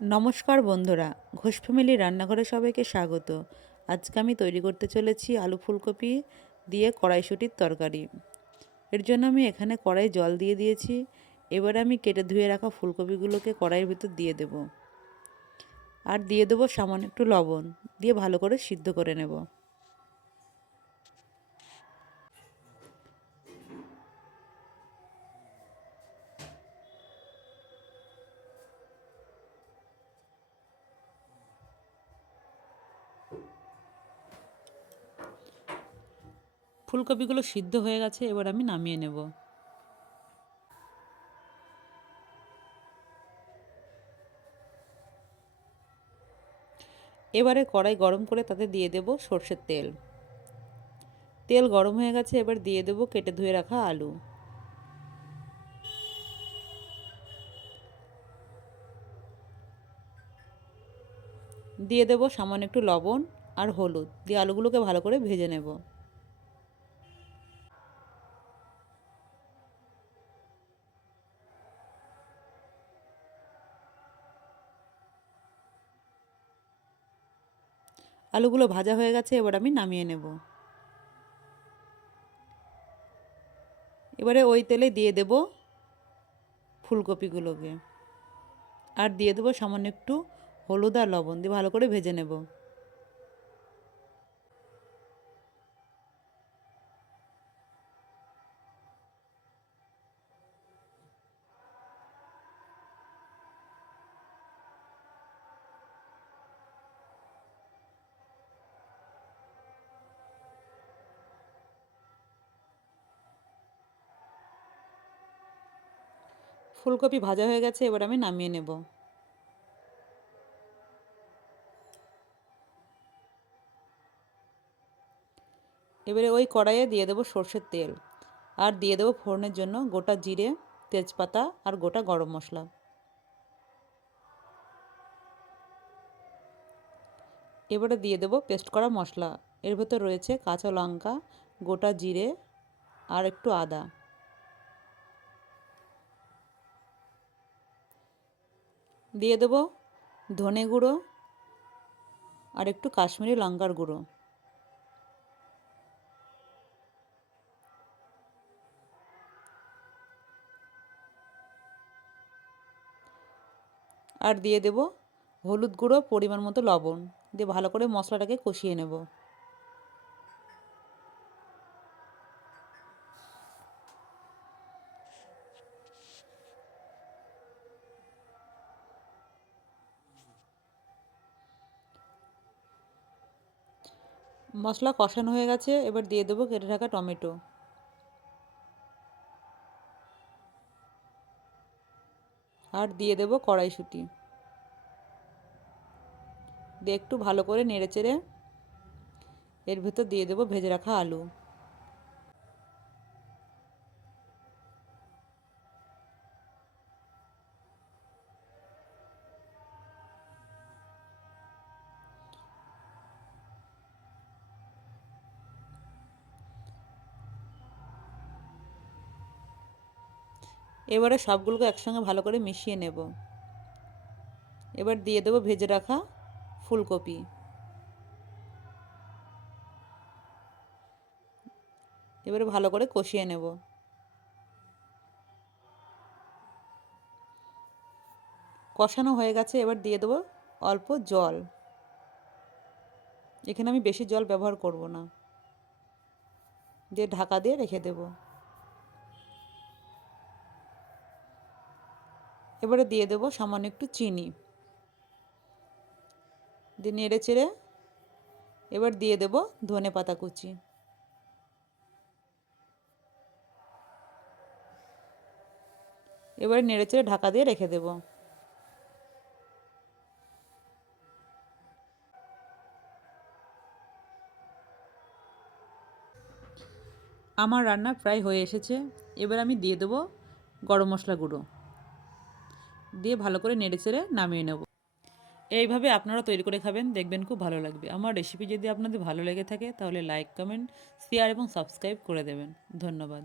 নমস্কার বন্ধুরা, ঘোষ ফ্যামিলি রান্নাঘরে সবাইকে স্বাগত। আজকে আমি তৈরি করতে চলেছি আলু ফুলকপি দিয়ে কড়াইশুঁটির তরকারি। এর জন্য আমি এখানে কড়াই জল দিয়ে দিয়েছি। এবার আমি কেটে ধুয়ে রাখা ফুলকপিগুলোকে কড়াইয়ের ভিতর দিয়ে দেব। আর দিয়ে দেবো সামান্য একটু লবণ, দিয়ে ভালো করে সিদ্ধ করে নেব। ফুলকপিগুলো সিদ্ধ হয়ে গেছে, এবার আমি নামিয়ে নেব। এবারে কড়াই গরম করে তাতে দিয়ে দেব সর্ষের তেল। তেল গরম হয়ে গেছে, এবার দিয়ে দেব কেটে ধুয়ে রাখা আলু। দিয়ে দেব সামান্য একটু লবণ আর হলুদ, দিয়ে আলুগুলোকে ভালো করে ভেজে নেব। আলুগুলো ভাজা হয়ে গেছে, এবার আমি নামিয়ে নেব। এবারে ওই তেলে দিয়ে দেব ফুলকপিগুলোকে, আর দিয়ে দেবো সামান্য একটু হলুদ আর লবণ, দিয়ে ভালো করে ভেজে নেব। ফুলকপি ভাজা হয়ে গেছে, এবার আমি নামিয়ে নেব। এবারে ওই কড়াইয়ে দিয়ে দেবো সর্ষের তেল, আর দিয়ে দেবো ফোড়নের জন্য গোটা জিরে, তেজপাতা আর গোটা গরম মশলা। এবারে দিয়ে দেবো পেস্ট করা মশলা। এর ভেতর রয়েছে কাঁচা লঙ্কা, গোটা জিরে আর একটু আদা। দিয়ে দেবো ধনে গুঁড়ো আর একটু কাশ্মীরি লঙ্কার গুঁড়ো। আর দিয়ে দেব হলুদ গুঁড়ো, পরিমাণ মতো লবণ, দিয়ে ভালো করে মশলাটাকে কষিয়ে নেব। মশলা কষানো হয়ে গেছে, এবার দিয়ে দেবো কেটে রাখা টমেটো। আর দিয়ে দেবো কড়াইশুঁটি, দিয়ে একটু ভালো করে নেড়েচেড়ে এর ভেতর দিয়ে দেবো ভেজে রাখা আলু। এবারে সবগুলোকে একসঙ্গে ভালো করে মিশিয়ে নেব। এবার দিয়ে দেবো ভেজে রাখা ফুলকপি। এবারে ভালো করে কষিয়ে নেব। কষানো হয়ে গেছে, এবার দিয়ে দেবো অল্প জল। এখানে আমি বেশি জল ব্যবহার করব না, দিয়ে ঢাকা দিয়ে রেখে দেব। এবারে দিয়ে দেবো সামান্য একটু চিনি, দিয়ে নেড়ে চেড়ে এবার দিয়ে দেব ধনে পাতা কুচি। এবারে নেড়ে চেড়ে ঢাকা দিয়ে রেখে দেব। আমার রান্না প্রায় হয়ে এসেছে, এবার আমি দিয়ে দেবো গরম মশলা গুঁড়ো, দিয়ে ভালো করে নেড়ে চেড়ে নামিয়ে নেব। এইভাবে আপনারা তৈরি করে খাবেন, দেখবেন খুব ভালো লাগবে। আমার রেসিপি যদি আপনাদের ভালো লেগে থাকে তাহলে লাইক, কমেন্ট, শেয়ার এবং সাবস্ক্রাইব করে দেবেন। ধন্যবাদ।